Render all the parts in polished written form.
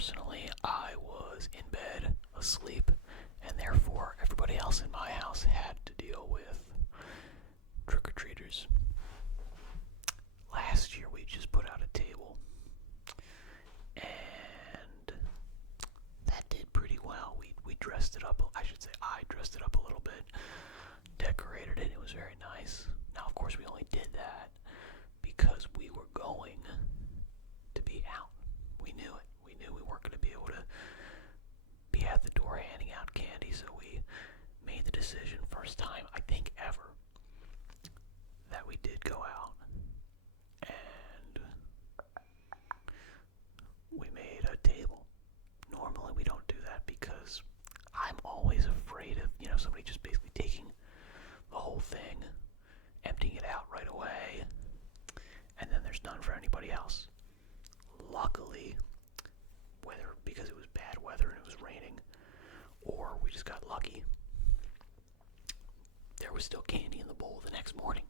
Personally, I was in bed, asleep, and therefore everybody else in my house had to deal with trick-or-treaters. Last year we just put out a table, and that did pretty well. We dressed it up, I should say I dressed it up a little bit, decorated it, it was very nice. Now of course we only did that because we were going to be out. We knew it. We knew we weren't going to be able to be at the door handing out candy, so we made the decision, first time I think ever, that we did go out. And we made a table. Normally we don't do that because I'm always afraid of, somebody just basically taking the whole thing, emptying it out right away, and then there's none for anybody else. Luckily, whether because it was bad weather and it was raining, or we just got lucky, there was still candy in the bowl the next morning.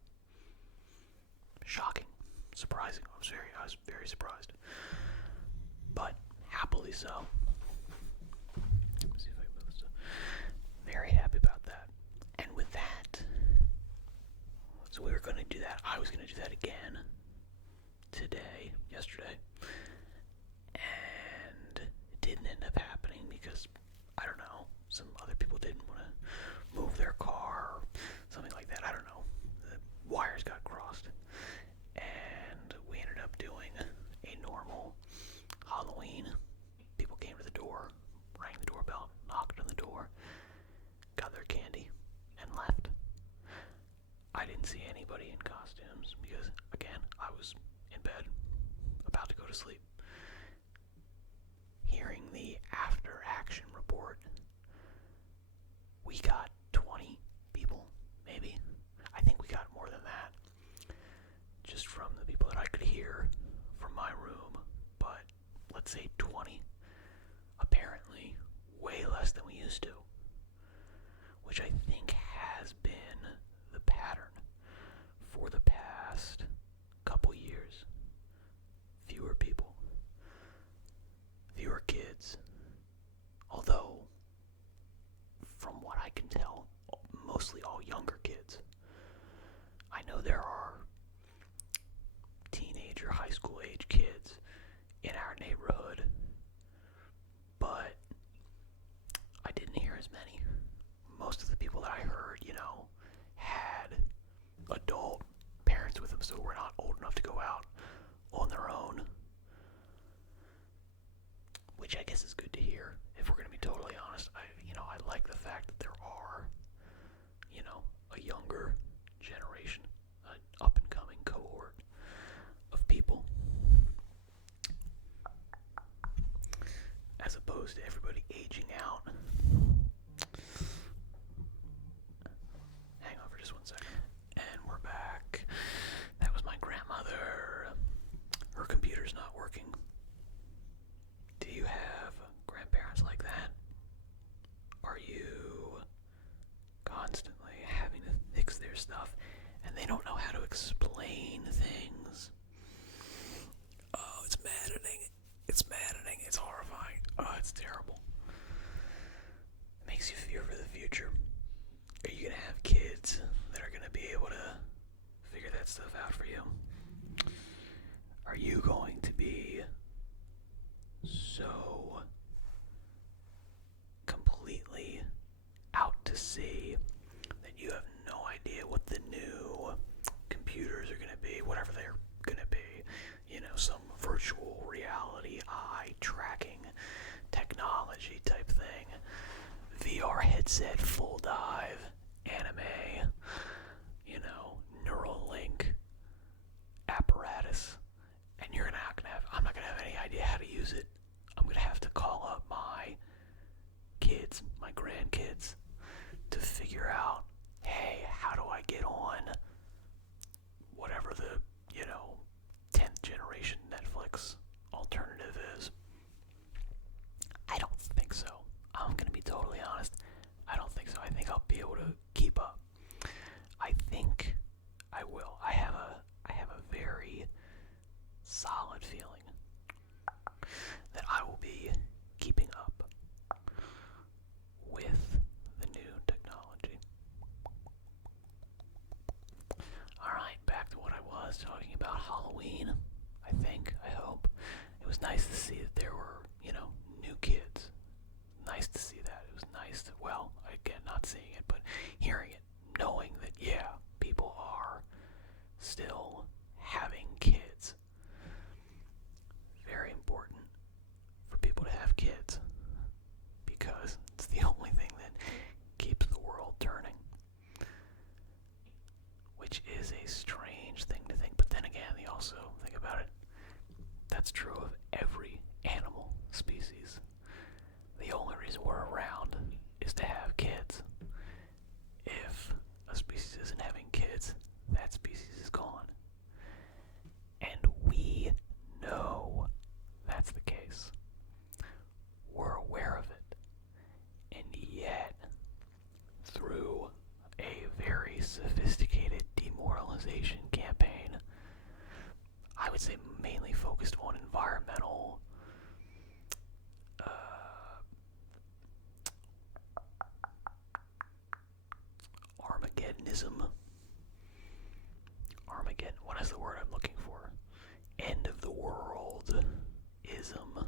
Shocking. Surprising. I was very surprised. But happily so. Let me see if I can move this. Very happy about that. And with that, so we were going to do that. I was going to do that again yesterday. And it didn't end up happening because, I don't know, some other people didn't want to move their car or something like that. I don't know. The wires got crossed. And we ended up doing a normal Halloween. People came to the door, rang the doorbell, knocked on the door, got their candy, and left. I didn't see anybody in costumes because, again, I was in bed, about to go to sleep. Hearing the after action report, we got 20 people, maybe. I think we got more than that, just from the people that I could hear from my room. But let's say 20, apparently way less than we used to, which I think has been the pattern for the past couple years. Fewer people, fewer kids, although from what I can tell, mostly all younger kids. I know there are teenager, high school age kids in our neighborhood, but I didn't hear as many. Most of the people that I heard, had adult parents with them, so we're not old enough to go out on their own, which I guess is good to hear. If we're going to be totally honest, I like the fact that there are, a younger generation, an up-and-coming cohort of people, as opposed to everybody aging out. Hang on for just 1 second. And we're back. That was my grandmother. Her computer's not working. Do you have grandparents like that? Are you constantly having to fix their stuff and they don't know how to explain things? Oh, it's maddening. It's maddening. It's horrifying. Oh, it's terrible. It makes you fear for the future. Are you going to have kids that are going to be able to figure that stuff out for you? Are you going to be so completely out to sea that you have no idea what the new computers are going to be, whatever they're going to be? Some virtual reality, eye tracking technology type thing, VR headset, full dive, anime, Neuralink apparatus, and I'm not gonna have any idea how to use it. I'm gonna have to call up my kids, my grandkids, to figure out, hey, how do I get on whatever the 10th generation Netflix alternative is? I don't think so. I'm gonna be totally honest. I don't think so. I think I'll be able to keep up. I think I will. I have a very solid feeling that I will be keeping up with the new technology. Alright, back to what I was talking about, Halloween. I hope. It was nice to see that there were, new kids. Nice to see that. It was nice to, well, again, not seeing it, but hearing it, knowing that, yeah, people are still having kids. Very important for people to have kids because it's the only thing that keeps the world turning. Which is a strange thing to think, but then again, you also think about it, that's true of every animal species. The only reason we're around is to have kids. If a species isn't having kids, that species is gone. And we know that's the case. We're aware of it. And yet, through a very sophisticated demoralization campaign, I would say mainly focused on environmental Armageddonism. Armageddon, what is the word I'm looking for? End of the world ism.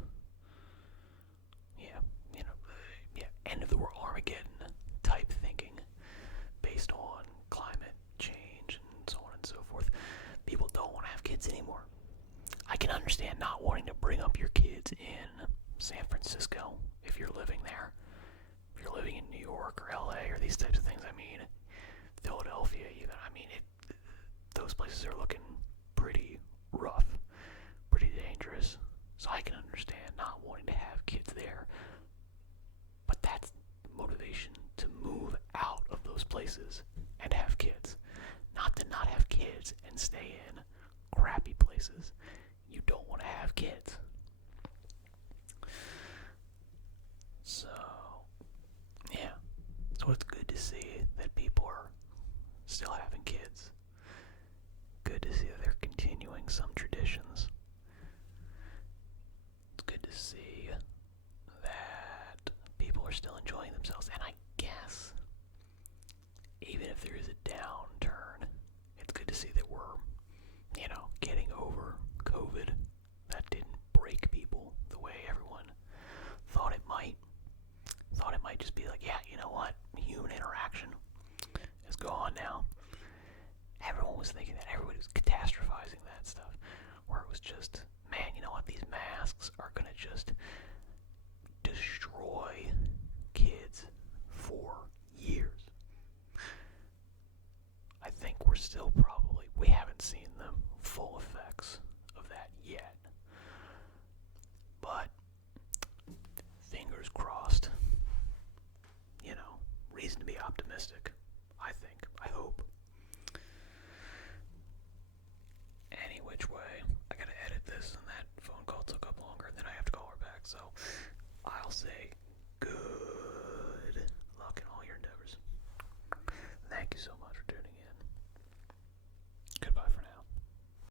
End of the world Armageddon type thinking based on climate change and so on and so forth. People don't want to have kids anymore. I can understand not wanting to bring up your kids in San Francisco if you're living there. If you're living in New York or LA or these types of things, Philadelphia even, those places are looking pretty rough, pretty dangerous. So I can understand not wanting to have kids there. But that's motivation to move out of those places and have kids. Not to not have kids and stay in crappy places. You don't want to have kids. So it's good to see that people are still having kids. Good to see that they're continuing some traditions. It's good to see that people are still enjoying themselves. And I guess, even if there is a downturn, it's good to see that we're, getting over COVID. That didn't break people the way everyone thought it might. Thought it might just be like, yeah, you know what? Human interaction is gone now. Everyone was thinking that. Everybody was catastrophizing that stuff. Where it was just, man, you know what? These masks are going to just destroy kids for years. I think we haven't seen the full effects of that yet. But, fingers crossed. Reason to be optimistic, I hope. Any which way, I gotta edit this, and that phone call took up longer, and then I have to call her back, so I'll say